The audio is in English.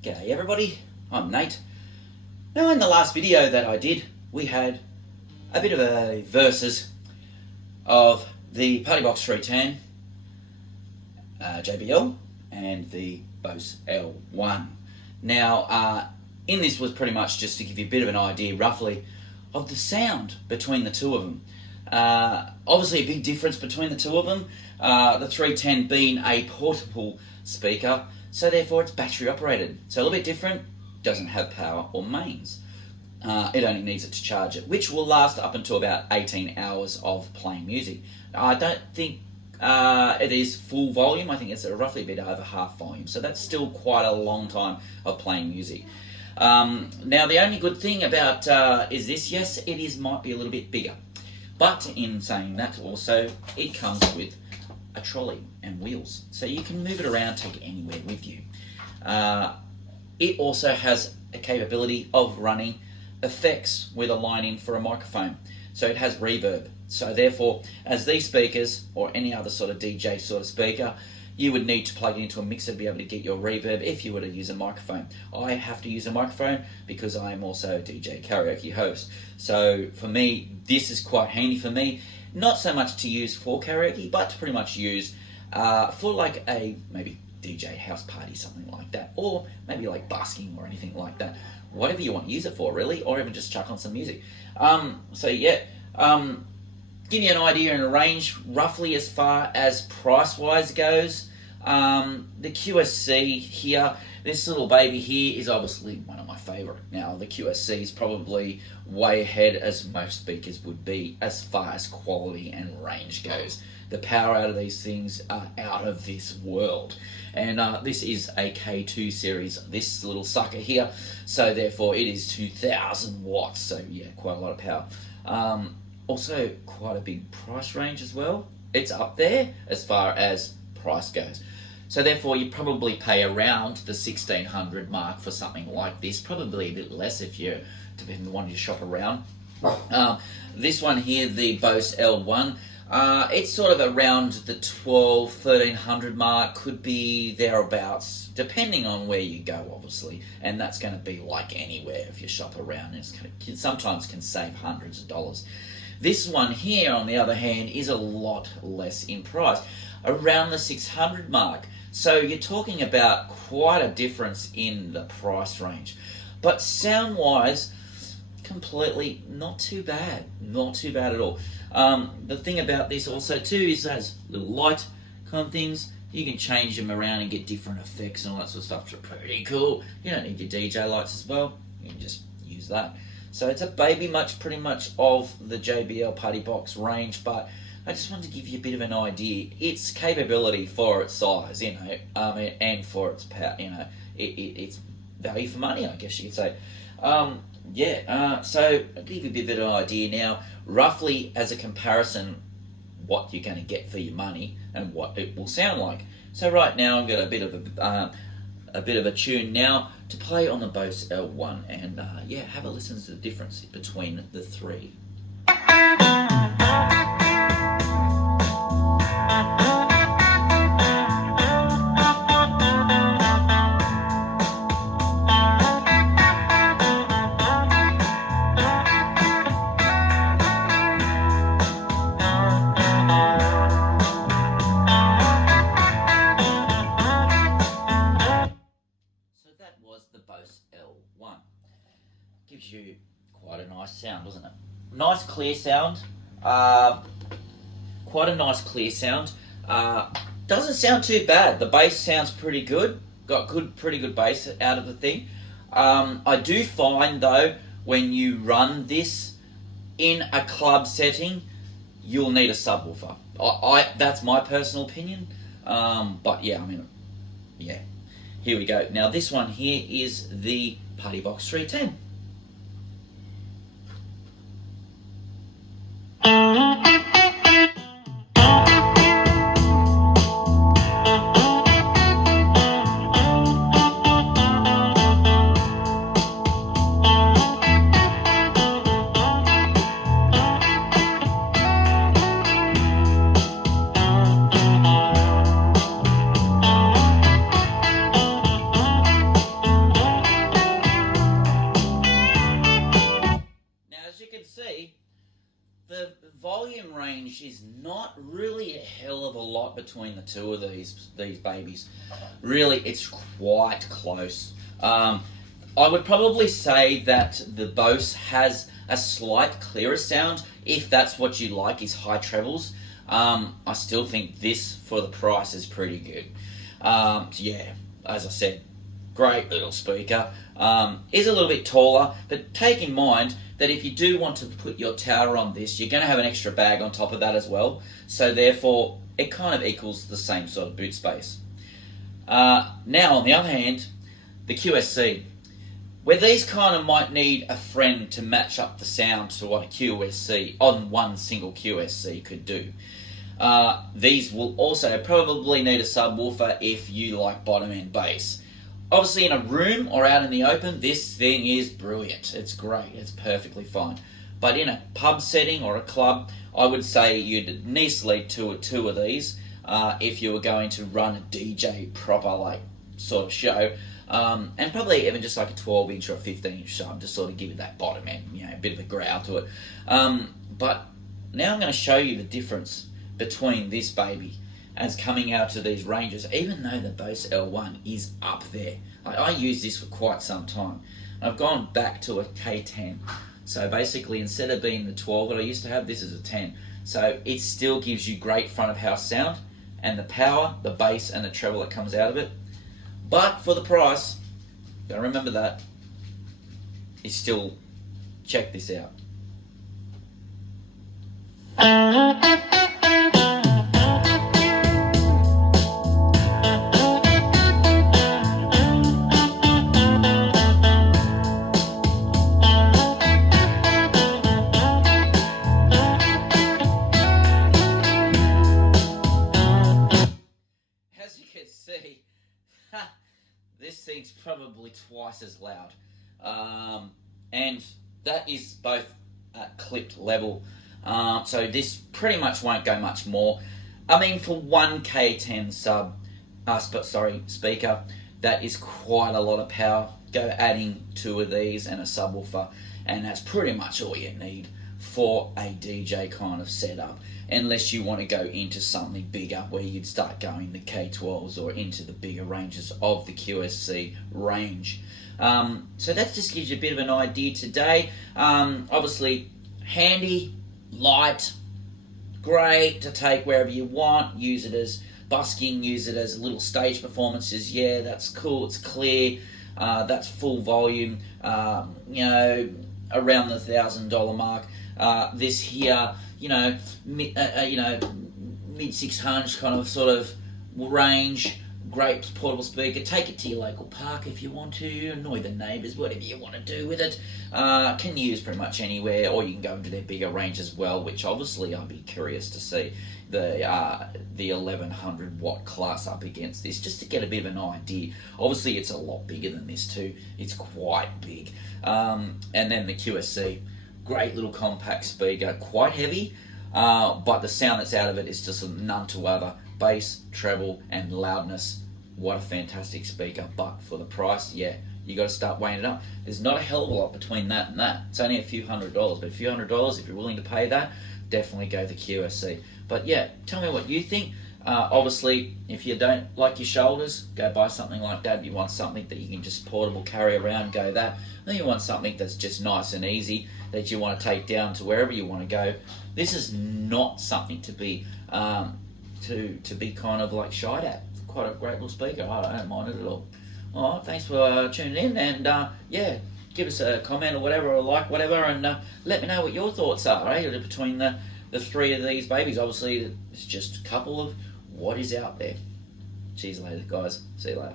G'day everybody, I'm Nate. Now in the last video that I did, we had a bit of a versus of the Partybox 310 JBL and the Bose L1. Now in this was pretty much just to give you a bit of an idea roughly of the sound between the two of them. Obviously a big difference between the two of them, the 310 being a portable speaker, so therefore it's battery operated. So a little bit different, doesn't have power or mains. It only needs it to charge it, which will last up until about 18 hours of playing music. I don't think it is full volume. I think it's roughly a bit over half volume, so that's still quite a long time of playing music. Now the only good thing about is this, yes, it might be a little bit bigger, but in saying that also it comes with a trolley and wheels, so you can move it around, take it anywhere with you. It also has a capability of running effects with a line in for a microphone, so it has reverb. So therefore, as these speakers or any other sort of DJ sort of speaker, you would need to plug it into a mixer to be able to get your reverb if you were to use a microphone. I have to use a microphone because I am also a DJ karaoke host. So for me, this is quite handy for me. Not so much to use for karaoke, but to pretty much use for like a maybe DJ house party, something like that, or maybe like busking or anything like that. Whatever you want to use it for, really, or even just chuck on some music. So yeah, give you an idea and a range roughly as far as price-wise goes. The QSC here, this little baby here is obviously one of my favourite. Now the QSC is probably way ahead as most speakers would be as far as quality and range goes. The power out of these things are out of this world. And this is a K2 series, this little sucker here, so therefore it is 2000 watts, so yeah, quite a lot of power. Also quite a big price range as well. It's up there as far as price goes. So therefore you probably pay around the 1600 mark for something like this, probably a bit less if you're wanting to shop around. This one here, the Bose L1, it's sort of around the 1300 mark, could be thereabouts, depending on where you go, obviously. And that's going to be like anywhere if you shop around. Sometimes can save hundreds of dollars. This one here, on the other hand, is a lot less in price, around the 600 mark. So you're talking about quite a difference in the price range. But sound-wise, completely not too bad. Not too bad at all. The thing about this also too is it has little light kind of things. You can change them around and get different effects and all that sort of stuff, which are pretty cool. You don't need your DJ lights as well. You can just use that. So it's a baby pretty much of the JBL Partybox range, but I just wanted to give you a bit of an idea. Its capability for its size, you know, and for its power, you know, it's value for money, I guess you could say. So I'll give you a bit of an idea now, roughly as a comparison, what you're going to get for your money and what it will sound like. So right now I've got a bit of a tune now to play on the Bose L1, and have a listen to the difference between the three. The Bose L1 gives you quite a nice sound, doesn't it? Nice clear sound, quite a nice clear sound. Doesn't sound too bad. The bass sounds pretty good. Got pretty good bass out of the thing. I do find though, when you run this in a club setting, you'll need a subwoofer. That's my personal opinion. But yeah, I mean, yeah. Here we go. Now this one here is the Partybox 310. range is not really a hell of a lot between the two of these babies. Really, it's quite close. I would probably say that the Bose has a slight clearer sound, if that's what you like, is high trebles. I still think this, for the price, is pretty good. Yeah, as I said, great little speaker. Is a little bit taller, but take in mind that if you do want to put your tower on this, you're going to have an extra bag on top of that as well. So therefore, it kind of equals the same sort of boot space. Now, on the other hand, the QSC, where these kind of might need a friend to match up the sound to what a QSC on one single QSC could do. These will also probably need a subwoofer if you like bottom end bass. Obviously in a room or out in the open, this thing is brilliant. It's great, it's perfectly fine. But in a pub setting or a club, I would say you'd need to leave two of these if you were going to run a DJ proper like sort of show. And probably even just like a 12-inch or a 15-inch sub to sort of give it that bottom end, a bit of a growl to it. But now I'm going to show you the difference between this baby as coming out to these ranges, even though the Bose L1 is up there. I use this for quite some time. I've gone back to a K10. So basically, instead of being the 12 that I used to have, this is a 10. So it still gives you great front of house sound, and the power, the bass, and the treble that comes out of it. But for the price, gotta remember that, it's still, check this out. As you can see, this thing's probably twice as loud, and that is both at clipped level, so this pretty much won't go much more. I mean, for one K10 speaker, that is quite a lot of power. Go adding two of these and a subwoofer, and that's pretty much all you need for a DJ kind of setup, unless you want to go into something bigger where you'd start going the K12s or into the bigger ranges of the QSC range. So that just gives you a bit of an idea today. Obviously handy, light, great to take wherever you want, use it as busking, use it as little stage performances. Yeah, that's cool, it's clear, that's full volume, around the $1,000 mark. This here, mid 600 kind of sort of range, great portable speaker. Take it to your local park if you want to, annoy the neighbours, whatever you want to do with it. Can use pretty much anywhere, or you can go into their bigger range as well, which obviously I'd be curious to see the 1100 watt class up against this, just to get a bit of an idea. Obviously it's a lot bigger than this too, it's quite big. And then the QSC, great little compact speaker, quite heavy, but the sound that's out of it is just none to other. Bass, treble, and loudness. What a fantastic speaker. But for the price, yeah, you got to start weighing it up. There's not a hell of a lot between that and that. It's only a few $100s, but a few $100, if you're willing to pay that, definitely go the QSC. But yeah, tell me what you think. Obviously, if you don't like your shoulders, go buy something like that. You want something that you can just portable carry around, go that. Then you want something that's just nice and easy that you want to take down to wherever you want to go. This is not something to be to be kind of like shied at. Quite a great little speaker. I don't mind it at all. All right, thanks for tuning in, and yeah, give us a comment or whatever, or like whatever, and let me know what your thoughts are, right? Between the three of these babies. Obviously, it's just a couple of what is out there. Cheers later, guys. See you later.